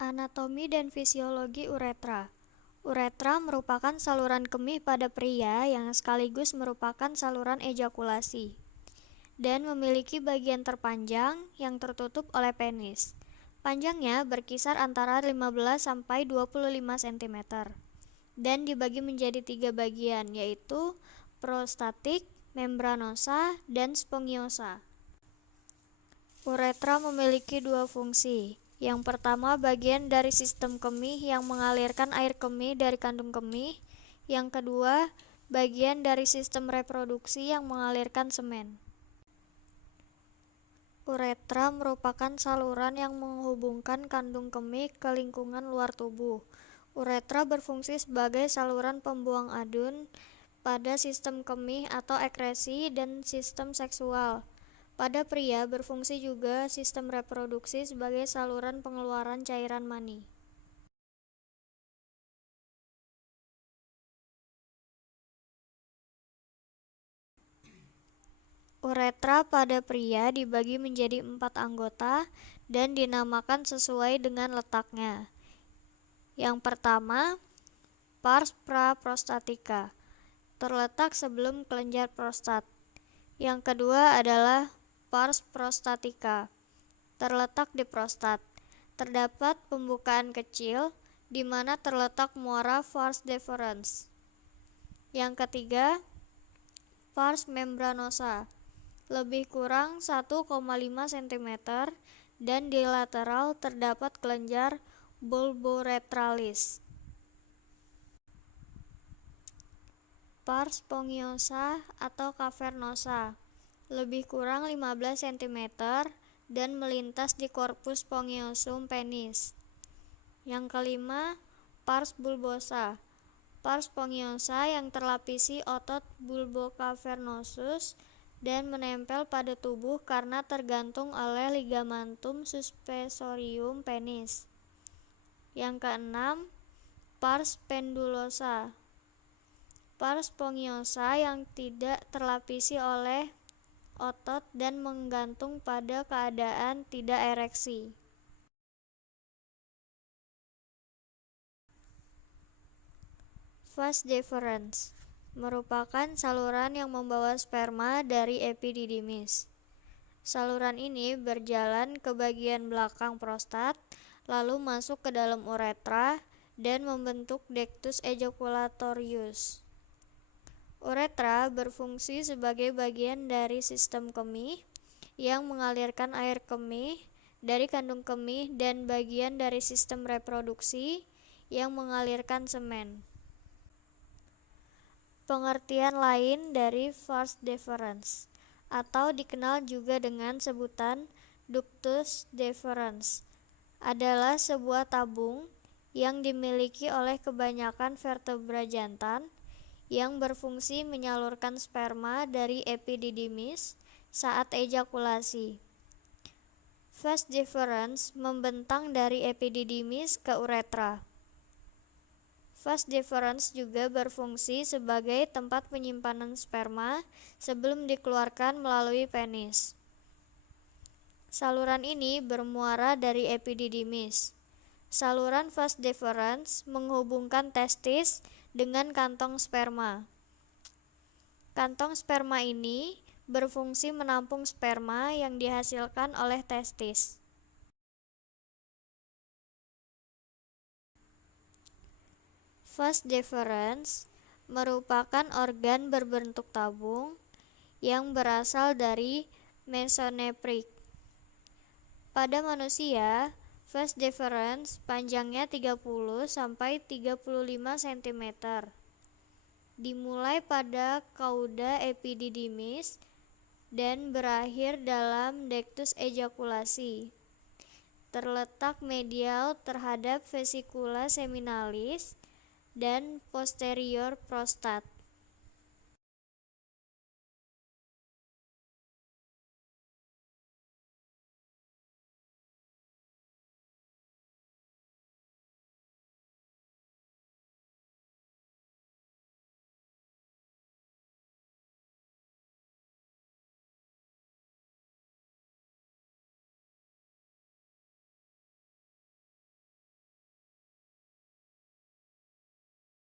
Anatomi dan fisiologi uretra. Uretra merupakan saluran kemih pada pria yang sekaligus merupakan saluran ejakulasi dan memiliki bagian terpanjang yang tertutup oleh penis. Panjangnya berkisar antara 15 sampai 25 cm dan dibagi menjadi 3 bagian, yaitu prostatik, membranosa, dan spongiosa. Uretra memiliki 2 fungsi. Yang pertama, bagian dari sistem kemih yang mengalirkan air kemih dari kandung kemih. Yang kedua, bagian dari sistem reproduksi yang mengalirkan semen. Uretra merupakan saluran yang menghubungkan kandung kemih ke lingkungan luar tubuh. Uretra berfungsi sebagai saluran pembuang adun pada sistem kemih atau ekresi dan sistem seksual. Pada pria berfungsi juga sistem reproduksi sebagai saluran pengeluaran cairan mani. Uretra pada pria dibagi menjadi 4 anggota dan dinamakan sesuai dengan letaknya. Yang pertama, pars praprostatica, terletak sebelum kelenjar prostat. Yang kedua adalah pars prostatica, terletak di prostat. Terdapat pembukaan kecil di mana terletak muara vas deferens. Yang ketiga, pars membranosa, lebih kurang 1,5 cm dan di lateral terdapat kelenjar bulboretralis. Pars spongiosa atau cavernosa, lebih kurang 15 cm dan melintas di korpus spongiosum penis. Yang kelima, pars bulbosa, pars spongiosa yang terlapisi otot bulbocavernosus dan menempel pada tubuh karena tergantung oleh ligamentum suspensorium penis. Yang keenam, pars pendulosa, pars spongiosa yang tidak terlapisi oleh otot dan menggantung pada keadaan tidak ereksi. Vas deferens merupakan saluran yang membawa sperma dari epididymis. Saluran ini berjalan ke bagian belakang prostat, lalu masuk ke dalam uretra dan membentuk ductus ejaculatorius. Uretra berfungsi sebagai bagian dari sistem kemih yang mengalirkan air kemih dari kandung kemih dan bagian dari sistem reproduksi yang mengalirkan semen. Pengertian lain dari vas deferens atau dikenal juga dengan sebutan ductus deferens adalah sebuah tabung yang dimiliki oleh kebanyakan vertebra jantan yang berfungsi menyalurkan sperma dari epididymis saat ejakulasi. Vas deferens membentang dari epididymis ke uretra. Vas deferens juga berfungsi sebagai tempat penyimpanan sperma sebelum dikeluarkan melalui penis. Saluran ini bermuara dari epididymis. Saluran vas deferens menghubungkan testis dengan kantong sperma. Kantong sperma ini berfungsi menampung sperma yang dihasilkan oleh testis. Vas deferens merupakan organ berbentuk tabung yang berasal dari mesonefrik. Pada manusia, vas deferens panjangnya 30 sampai 35 cm. Dimulai pada cauda epididymis dan berakhir dalam ductus ejakulasi. Terletak medial terhadap vesikula seminalis dan posterior prostat.